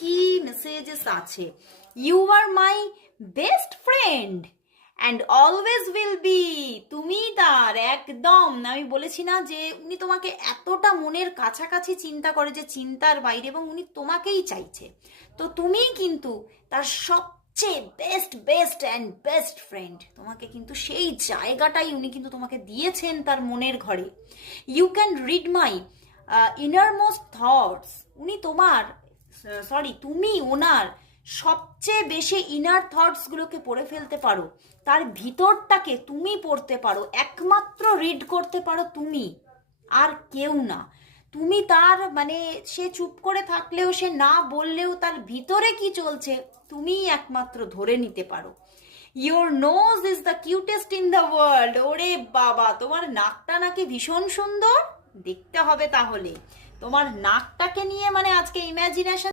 কি মেসেজেস আছে। You are my best friend and always will be. তুমি তার একদম, আমি বলেছি না যে উনি তোমাকে এতটা মনের কাছাকাছি চিন্তা করে যে চিন্তার বাইরে, এবং উনি তোমাকেই চাইছে। তো তুমিই কিন্তু তার সবচেয়ে best best and best friend. তোমাকে কিন্তু সেই জায়গাটাই উনি কিন্তু তোমাকে দিয়েছেন তার মনের ঘরে। You can read my innermost thoughts. উনি তোমার, সরি, তুমি ওনার সবচেয়ে বেশি ইনার থটসগুলোকে পড়ে ফেলতে পারো। তার ভিতরটাকে তুমি পড়তে পারো, একমাত্র রিড করতে পারো তুমি, আর কেউ না। তুমি তার মানে সে চুপ করে থাকলেও, সে না বললেও তার ভিতরে কি চলছে তুমিই একমাত্র ধরে নিতে পারো। Your nose is the cutest in the world. ওরে বাবা, তোমার নাকটা নাকি ভীষণ সুন্দর। দেখতে হবে তাহলে তোমার নাকটাকে নিয়ে, মানে আজকে ইমাজিনেশন